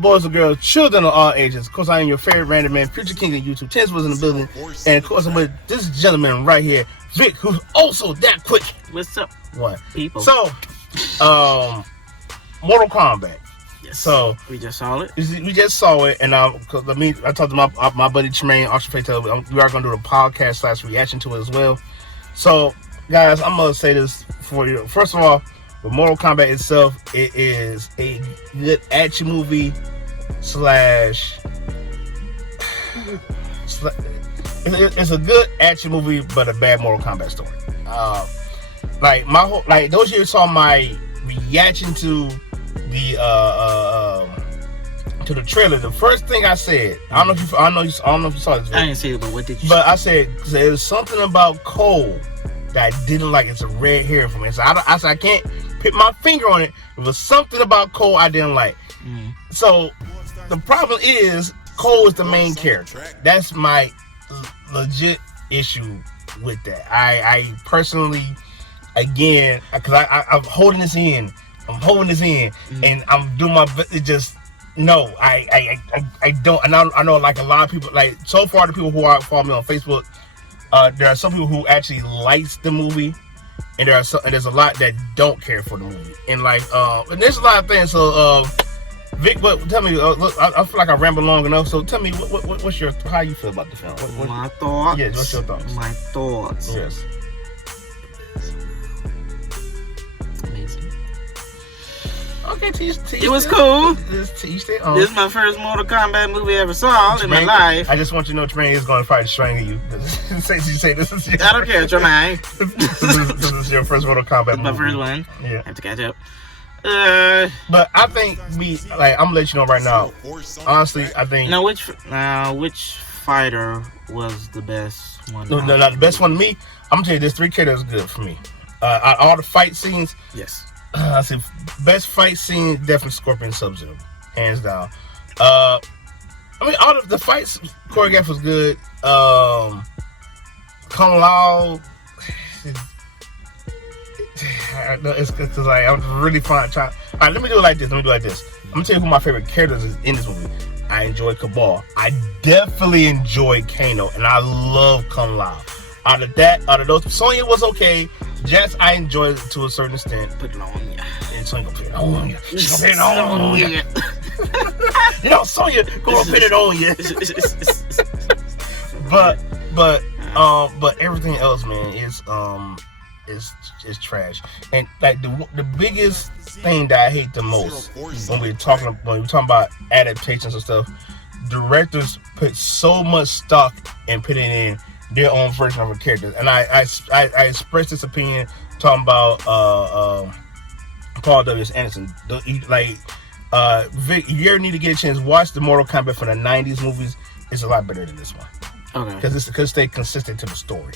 boys and girls, children of all ages. Of course, I am your favorite random man, Future King of YouTube. Chance was in the building. And of course, I'm with this gentleman right here, Vick, who's also that quick. What's up, people? So, Mortal Kombat. Yes. So we just saw it. We just saw it, and cause I talked to my buddy Tremaine, Ultra Fatality. We are going to do a podcast / reaction to it as well. So, guys, I'm gonna say this for you. First of all, the Mortal Kombat itself, it is a good action movie / it's a good action movie, but a bad Mortal Kombat story. Those years saw my reaction to the trailer. The first thing I said, I don't know if you saw this. I didn't see it, but what did you? But I said there's something about Cole that I didn't like. It's a red hair for me. So I said I can't put my finger on it. It was something about Cole I didn't like. So the problem is Cole is the main character. That's my legit issue with that. I personally, again, because I'm holding this in. And I'm doing my best. It just no. I don't. And I know like a lot of people. Like so far, the people who follow me on Facebook, there are some people who actually likes the movie, and there's a lot that don't care for the movie. And like and there's a lot of things. So Vick, tell me. Look, I feel like I ramble long enough. So tell me, what's your how you feel about the film? My thoughts. Yeah, what's your thoughts? My thoughts. Yes. Okay, it was cool. This is my first Mortal Kombat movie I ever saw in my life. I just want you to know Tremaine is going to probably strangle you. Say this is your I don't care, Tremaine. this is your first Mortal Kombat movie. My first one. Yeah. I have to catch up. But I think I'm gonna let you know right now. Honestly, I think. Now, which fighter was the best one? No, the best one to me. I'm gonna tell you, there's 3 characters good for me. All the fight scenes. Yes. I said best fight scene, definitely Scorpion Sub-Zero, hands down. I mean, all of the fights choreographed was good. Kung Lao, it's because like I'm really trying. All right, let me do it like this. I'm gonna tell you who my favorite characters is in this movie. I enjoy Cabal. I definitely enjoy Kano, and I love Kung Lao. Out of those, Sonya was okay. Jess, I enjoyed it to a certain extent. Put it on ya. And Sonya gonna put it on ya. She gonna put it on ya. You know, Sonya gonna put it on ya. but everything else, man, is trash. And like the biggest thing that I hate the most when we're talking about adaptations and stuff, directors put so much stock in putting in their own version of a character, and I expressed this opinion talking about Paul W. Anderson. Vick, if you ever need to get a chance, watch the Mortal Kombat from the '90s movies. It's a lot better than this one. Okay. Because stay consistent to the story.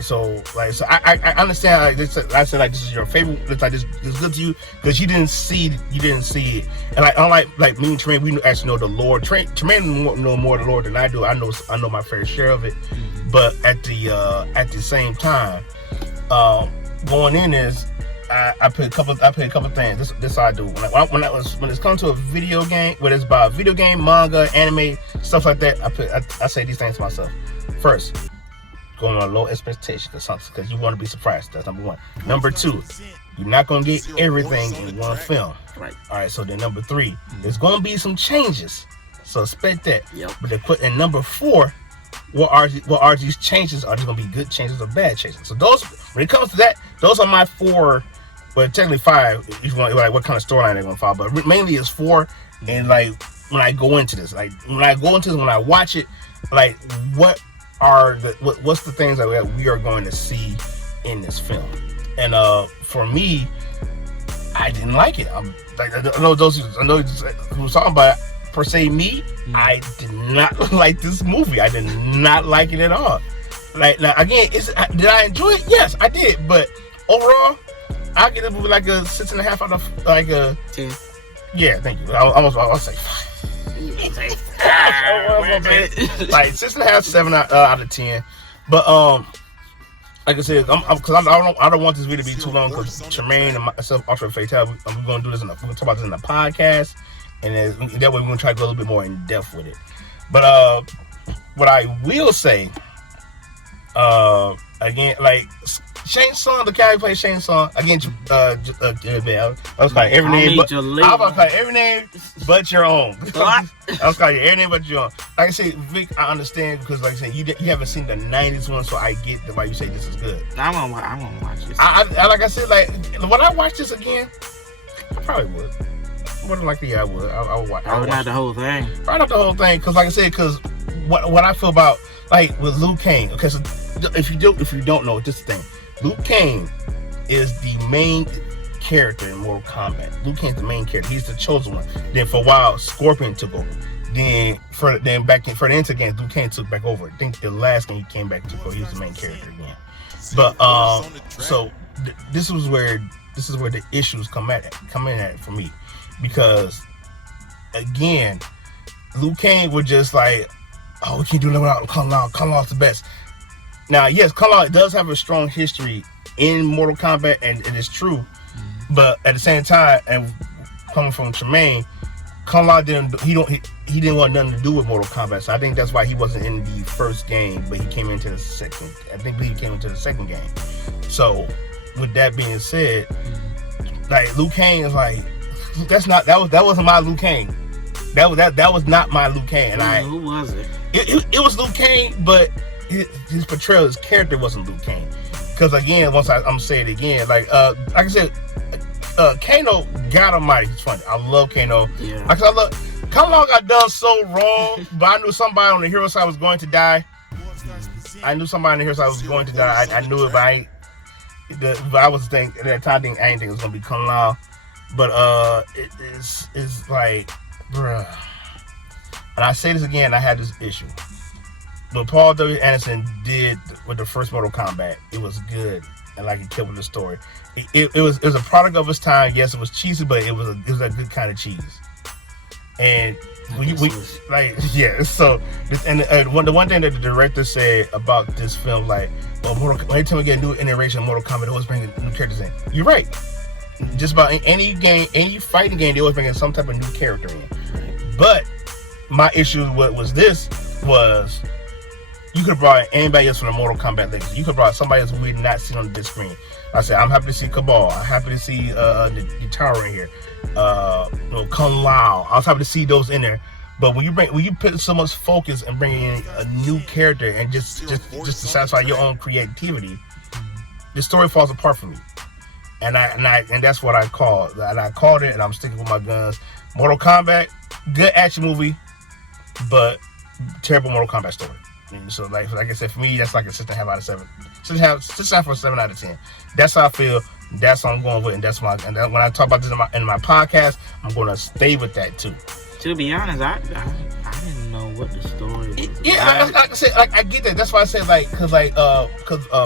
So I understand. I said this is your favorite. It's like this is good to you because you didn't see it. And like unlike me and Tremaine, we actually know the lore. Tremaine know more of the lore than I do. I know my fair share of it. But at the same time, going in is I put a couple things. This I do when it's come to a video game, whether it's about video game, manga, anime, stuff like that. I say these things to myself. First, going on a low expectation because you want to be surprised. That's number 1. Number 2, you're not going to get everything in one film. Right. All right. So then number 3, there's going to be some changes. So expect that. Yep. But they put in number 4. What are these changes? Are they going to be good changes or bad changes? So those, when it comes to that, those are my 4. Well, technically 5. If you want, like what kind of storyline they're going to follow, but mainly it's 4. And like when I go into this, when I watch it, like what's the things that we are going to see in this film? And for me, I didn't like it. I know who was talking about it, per se me. I did not like this movie. I did not like it at all. Like again, did I enjoy it? Yes, I did. But overall, I give the movie like a 6.5 out of like a 10. Yeah, thank you. I'll say 5. Like 6.5, 7 out of 10. But like I said, because I don't want this video to be too long because Tremaine and myself, Ultra Fatality, we're gonna do this. We're gonna talk about this in the podcast, and that way we're gonna try to go a little bit more in depth with it. But what I will say, again, like Shane Song, the character plays Shane Song again. I was calling every name, but I was calling every name but your own. I was calling every name but your own. Like I said, Vic, I understand because, like I said, you haven't seen the '90s one, so I get why you say this is good. I won't watch this. I like I said, like when I watch this again, I probably would. More than likely, I would. I would watch. Probably not the whole thing. Probably not the whole thing, because like I said, because what I feel about like with Liu Kang. Okay, so if you don't know, this thing. Liu Kang is the main character in Mortal Kombat. Liu Kang's the main character. He's the chosen one. Then for a while, Scorpion took over. Then back into the game, Liu Kang took back over. I think the last game he came back to go, he was the main character again. But so this is where the issues come in at for me, because again, Liu Kang was just like, oh, we can't do it without Kung Lao. Kung Lao's the best. Now, yes, Kung Lao does have a strong history in Mortal Kombat, and it is true. But at the same time, and coming from Tremaine, Kung Lao didn't want nothing to do with Mortal Kombat. So I think that's why he wasn't in the first game, but he came into the second. I think he came into the second game. So with that being said, like Liu Kang is like, that wasn't my Liu Kang. That was not my Liu Kang. And who was it? It was Liu Kang, but his portrayal, his character wasn't Liu Kang. Because again, once I'm gonna say it again, like I said, Kano, God Almighty, he's funny. I love Kano. Yeah. Like I love Kung Lao got done so wrong, but I knew somebody on the hero side was going to die. I knew it, but I was thinking at that time, I didn't think it was gonna be Kung Lao. But it's like, bruh. And I say this again, I had this issue. What Paul W. Anderson did with the first Mortal Kombat, it was good, and like he killed with the story. It was a product of its time. Yes, it was cheesy, but it was a good kind of cheese. And we like, yeah. So the one thing that the director said about this film, like, well, every time we get a new iteration of Mortal Kombat, they always bring new characters in. You're right. Just about any game, any fighting game, they always bring in some type of new character in. But my issue was you could have brought anybody else from the Mortal Kombat legacy. You could have brought somebody else we did not see on the big screen. I said, I'm happy to see Cabal. I'm happy to see the Tower in here. Kung Lao. I was happy to see those in there. But when you put so much focus and bring in a new character and just to satisfy your own creativity, the story falls apart for me. And that's what I called. And I called it, and I'm sticking with my guns. Mortal Kombat, good action movie, but terrible Mortal Kombat story. And so like I said, for me, that's like a 6.5 out of 7. 6.5 or 7 out of 10. That's how I feel. That's what I'm going with, and that's when I talk about this in my podcast, I'm going to stay with that too. To be honest, I didn't know what the story was. Yeah, like I said, like I get that. That's why I said because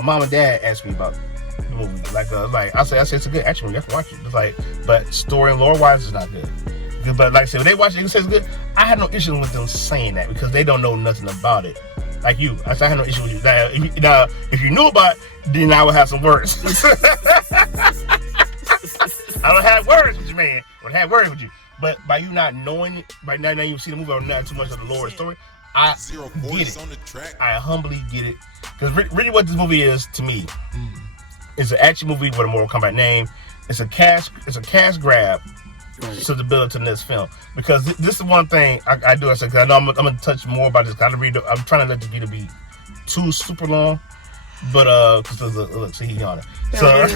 mom and dad asked me about the movie. Like I said it's a good action movie. You have to watch it. It's like, but story and lore wise, it's not good. But like I said, when they watch it, it says it's good. I had no issue with them saying that because they don't know nothing about it. Like you, I had no issue with you. Now, if you knew about it, then I would have some words. I don't have words with you, man. I would have words with you. But by you not knowing it, by now you see the movie or not too much of the lore and story, I get it. I humbly get it. Because really what this movie is to me is an action movie with a Mortal Kombat name. It's a cash grab to the build to this film. Because this is one thing I do. I said, because I know I'm going to touch more about this. I'm trying to let the video be too super long. But, because look, see, he on it. So,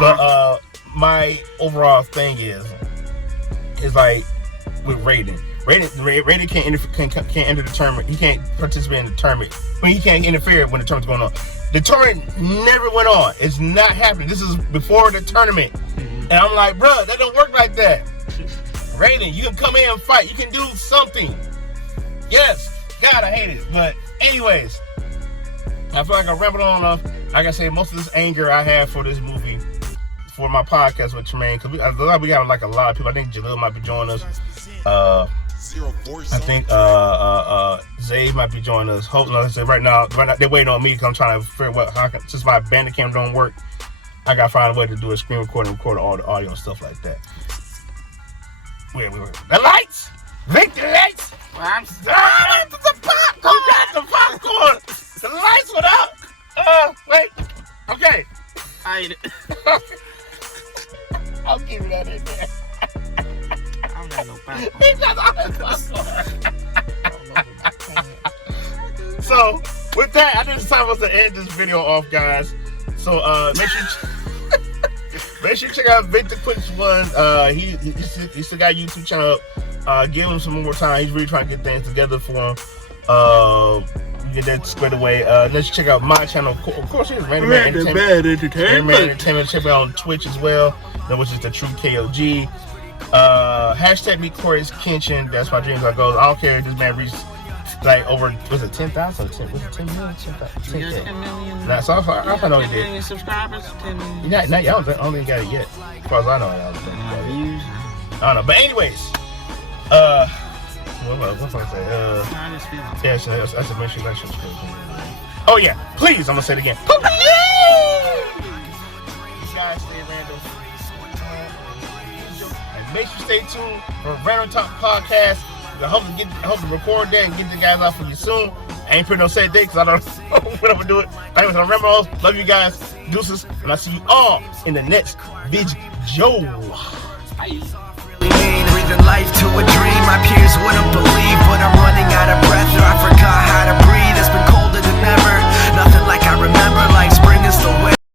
but, my overall thing is like with Raiden. Raiden can't enter the tournament. He can't participate in the tournament. He can't interfere when the tournament's going on. The tournament never went on. It's not happening. This is before the tournament. And I'm like, bro, that don't work like that. Raiden, you can come in and fight. You can do something. Yes. God, I hate it. But anyways, I feel like I rambled on enough. Like I say, most of this anger I have for this movie, for my podcast with Tremaine, because we got like a lot of people. I think Jalil might be joining us. I think Zay might be joining us. Hopefully, like I said, right now they're waiting on me because I'm trying to figure out since my Bandicam don't work, I gotta find a way to do a screen recording, record all the audio and stuff like that. Wait. The lights! Vick, the lights! Well, I'm The popcorn! You got the popcorn! The lights went out! Wait. Okay. I ate it. I'll give you that in there. I don't got no popcorn. He got all the popcorn. So, with that, I think it's time for us to end this video off, guys. So, make sure you check out Vick the Quickest One. He still got a YouTube channel up. Give him some more time. He's really trying to get things together for him. Get that squared away. Let's check out my channel. Of course, it's Random Man Entertainment. Check me out on Twitch as well, which is the True KOG. Hashtag me Corey's Kenshin. That's my dreams. I go. I don't care if this man reached like over, was it 10,000? Was it 10 million? 10 million. Nah, so I know he 10 did. million subscribers. 10 million. Not, y'all don't got it yet. As far as I know, Views. I don't know. But anyways, what's I say? I just feel like Yeah, so I said make sure you subscribe. Oh yeah, please! I'm gonna say it again. Please! You guys stay random. And make sure you stay tuned for Random Talk Podcast. I hope to record that and get the guys out for you soon. I ain't putting no set date because I don't know when I'm gonna do it. But anyways, remember, love you guys, deuces, and I'll see you all in the next video. Breathing life to a dream, my peers wouldn't believe.